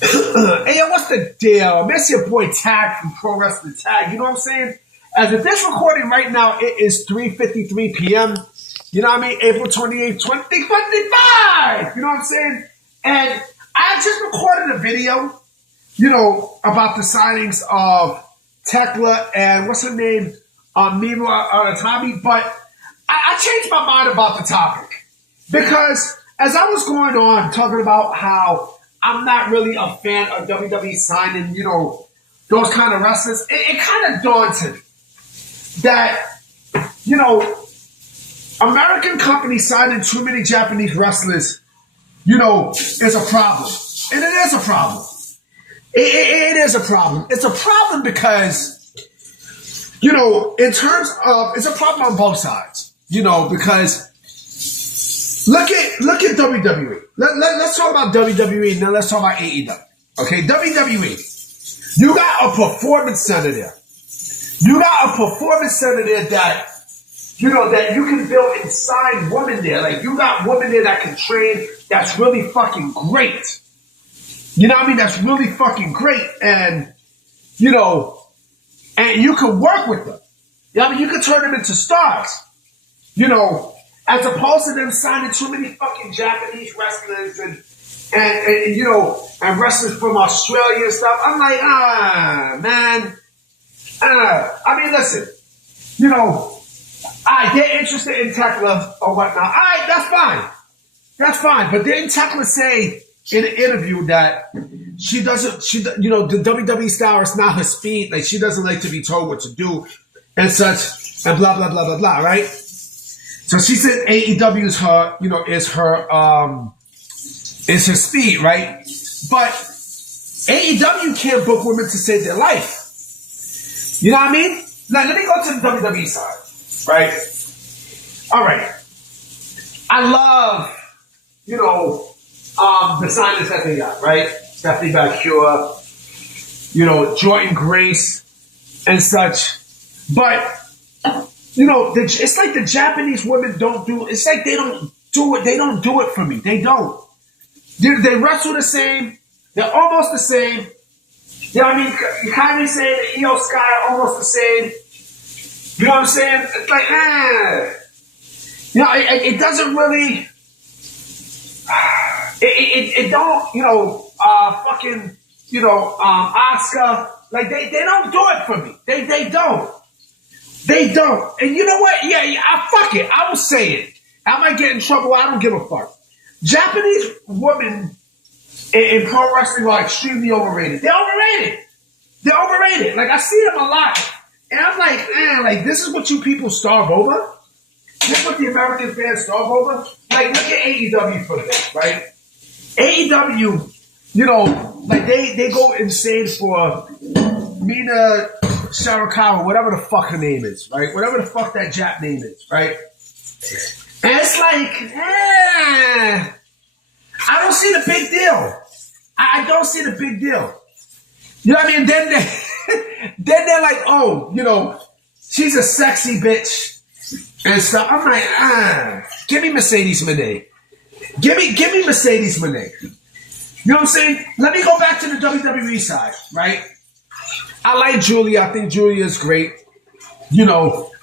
Hey, yo, what's the deal? That's your boy Tag from Pro Wrestling Tag. You know what I'm saying? As of this recording right now, it is 3:53 p.m. You know what I mean? April 28th, 2025. You know what I'm saying? And I just recorded a video, about the signings of Tekla and what's her name? Mima Aratami. But I changed my mind about the topic. Because as I was going on talking about how I'm not really a fan of WWE signing, those kind of wrestlers, it kind of dawned to me that, American companies signing too many Japanese wrestlers, is a problem. And it is a problem. It is a problem. It's a problem because, in terms of, it's a problem on both sides, because look at WWE. Let's talk about WWE and then let's talk about AEW. Okay, WWE. You got a performance center there. You got a performance center there that, that you can build and sign women there. Like, you got women there that can train. That's really fucking great. You know what I mean? That's really fucking great. And, and you can work with them. You know what I mean? You can turn them into stars. As opposed to them signing too many fucking Japanese wrestlers and wrestlers from Australia and stuff. I'm like, man. I mean, listen, they're interested in Tekla or whatnot. All right, that's fine. That's fine. But didn't Tekla say in an interview that the WWE style is not her speed. Like, she doesn't like to be told what to do and such and blah, blah, blah, blah, blah, right? So she said AEW is her speed, right? But AEW can't book women to save their life. You know what I mean? Now, let me go to the WWE side, right? All right. I love, the signings that they got, right? Stephanie Bakura, Jordan Grace and such. But, it's like the Japanese women don't do, it's like they don't do it. They don't do it for me. They don't. They wrestle the same. They're almost the same. You know what I mean? Kairi saying and Io Sky are almost the same. You know what I'm saying? It's like, it doesn't really, it don't, Asuka, like, they don't do it for me. They don't. They don't. And you know what? Yeah, fuck it. I will say it. I might get in trouble. I don't give a fuck. Japanese women in pro wrestling are extremely overrated. They're overrated. They're overrated. Like, I see them a lot. And I'm like, man, like, this is what you people starve over? This is what the American fans starve over? Like, look at AEW for this, right? AEW, like, they go insane for Mina Shirakawa, whatever the fuck her name is, right? Whatever the fuck that Jap name is, right? And it's like, I don't see the big deal. I don't see the big deal. You know what I mean? Then they're like, oh, she's a sexy bitch and stuff. I'm like, give me Mercedes Moné. Give me Mercedes Moné. You know what I'm saying? Let me go back to the WWE side, right? I like Julia. I think Julia is great.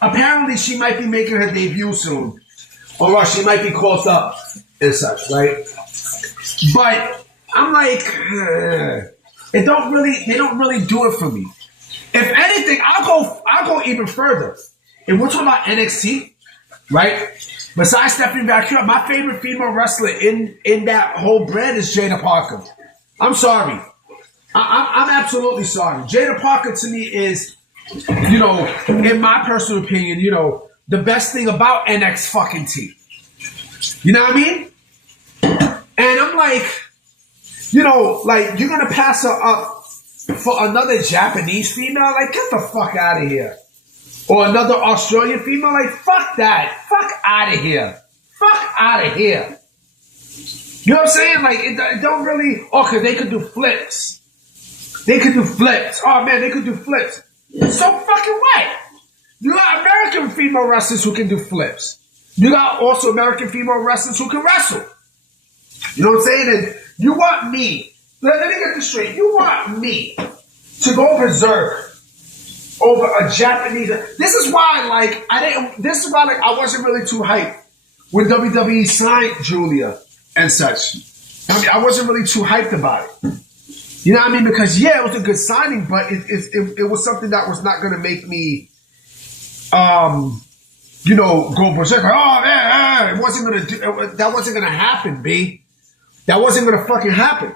Apparently she might be making her debut soon. Or she might be close up and such, right? But I'm like, they don't really do it for me. If anything, I'll go even further. And we're talking about NXT, right? Besides Stephanie Bakura, my favorite female wrestler in that whole brand is Jada Parker. I'm sorry. I'm absolutely sorry. Jada Parker to me is, in my personal opinion, the best thing about NXT fucking T. You know what I mean? And I'm like, like, you're going to pass her up for another Japanese female? Like, get the fuck out of here. Or another Australian female? Like, fuck that. Fuck out of here. Fuck out of here. You know what I'm saying? Like, it don't really, okay, they could do flips. They could do flips. Oh, man, they could do flips. So fucking what? You got American female wrestlers who can do flips. You got also American female wrestlers who can wrestle. You know what I'm saying? And you want me let me get this straight. You want me to go berserk over a Japanese? This is why, like, I wasn't really too hyped when WWE signed Julia and such. I mean, I wasn't really too hyped about it. You know what I mean? Because yeah, it was a good signing, but it was something that was not going to make me, go berserk. Like, oh man, that wasn't gonna happen, B. That wasn't gonna fucking happen.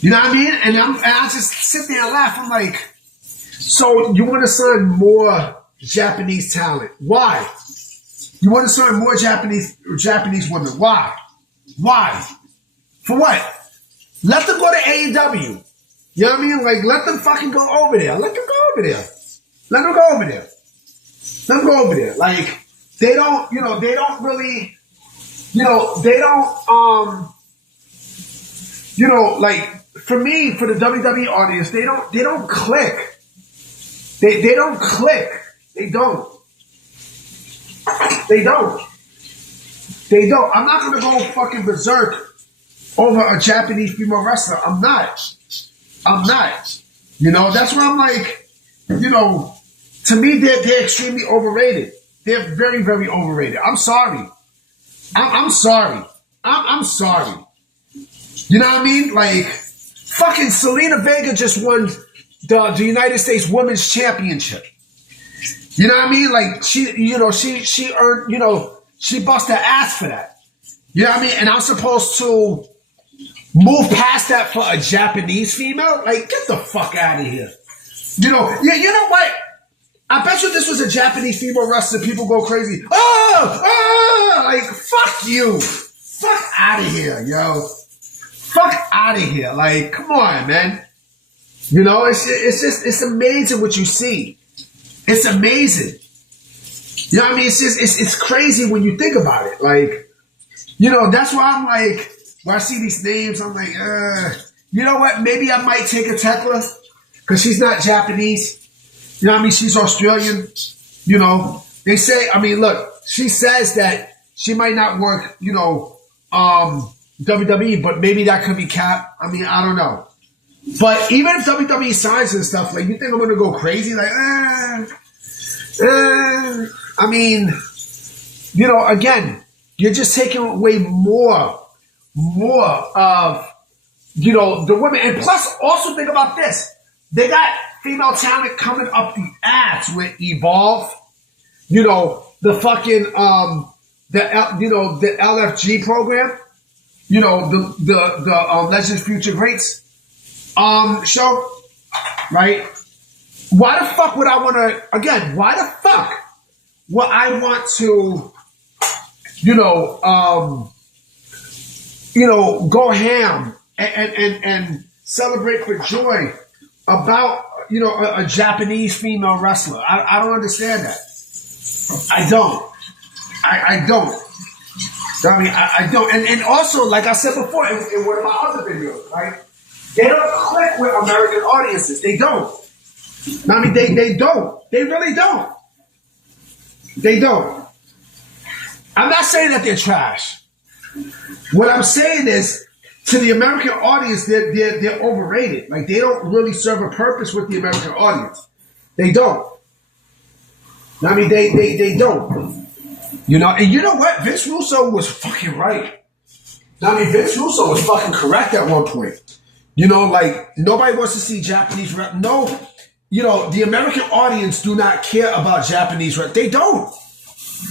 You know what I mean? And I just sit there and laugh. I'm like, so you want to sign more Japanese talent? Why? You want to sign more Japanese women? Why? Why? For what? Let them go to AEW. You know what I mean? Like, let them fucking go over there. Let them go over there. Let them go over there. Let them go over there. Like, they don't really, like, for me, for the WWE audience, they don't click. They don't click. They don't. They don't. They don't. I'm not gonna go fucking berserk over a Japanese female wrestler. I'm not. You know, that's where I'm like, to me, they're extremely overrated. They're very, very overrated. I'm sorry. I'm sorry. I'm sorry. You know what I mean? Like, fucking Selena Vega just won the United States Women's Championship. You know what I mean? Like, she earned, she bust her ass for that. You know what I mean? And I'm supposed to move past that for a Japanese female? Like, get the fuck out of here. You know what? I bet you this was a Japanese female wrestler. People go crazy. Like, fuck you. Fuck out of here, yo. Fuck out of here. Like, come on, man. It's amazing what you see. It's amazing. You know what I mean? It's crazy when you think about it. Like, that's why I'm like, when I see these names, I'm like, you know what? Maybe I might take a Tekla because she's not Japanese. You know what I mean? She's Australian. They say, I mean, look, she says that she might not work, WWE, but maybe that could be Cap. I mean, I don't know. But even if WWE signs and stuff, like, you think I'm going to go crazy? Like, I mean, again, you're just taking away more of, the women. And plus, also think about this. They got female talent coming up the ass with Evolve, the fucking, the LFG program, the Legends Future Greats, show, right? Why the fuck would I want to, again, why the fuck would I want to, go ham and celebrate for joy about, a Japanese female wrestler? I don't understand that. I don't. I don't. I mean, I don't. And also, like I said before in one of my other videos, right? They don't click with American audiences. They don't. I mean, they don't. They really don't. They don't. I'm not saying that they're trash. What I'm saying is, to the American audience, they're overrated. Like, they don't really serve a purpose with the American audience. They don't. I mean, they don't. And you know what? Vince Russo was fucking right. I mean, Vince Russo was fucking correct at one point. Like, nobody wants to see Japanese rap. No, the American audience do not care about Japanese rap. They don't.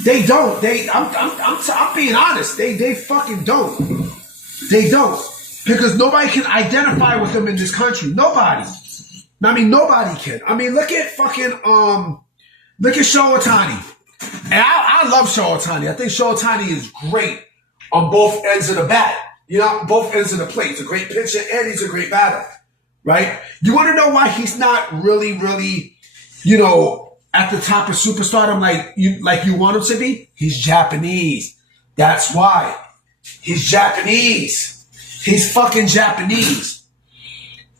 They don't. I'm being honest. They fucking don't. They don't. Because nobody can identify with them in this country. Nobody. I mean, nobody can. I mean, look at fucking, look at Show Otani. And I love Show Otani. I think Show Otani is great on both ends of the bat. Both ends of the plate. He's a great pitcher and he's a great batter. Right? You want to know why he's not really, really, at the top of superstardom like you want him to be? He's Japanese. That's why. He's Japanese. He's fucking Japanese.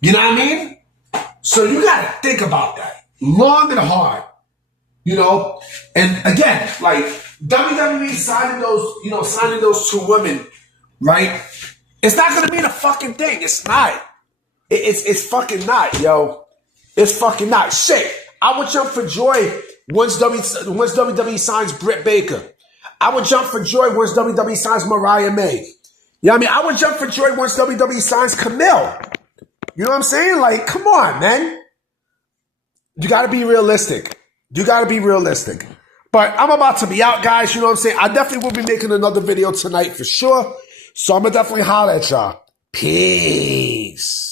You know what I mean? So you got to think about that long and hard. And again, like, WWE signing those two women, right? It's not going to mean a fucking thing. It's not. It's fucking not, yo. It's fucking not. Shit, I would jump for joy once WWE signs Britt Baker. I would jump for joy once WWE signs Mariah May. You know what I mean? I would jump for joy once WWE signs Camille. You know what I'm saying? Like, come on, man. You got to be realistic. You got to be realistic. But I'm about to be out, guys. You know what I'm saying? I definitely will be making another video tonight for sure. So I'm going to definitely holler at y'all. Peace.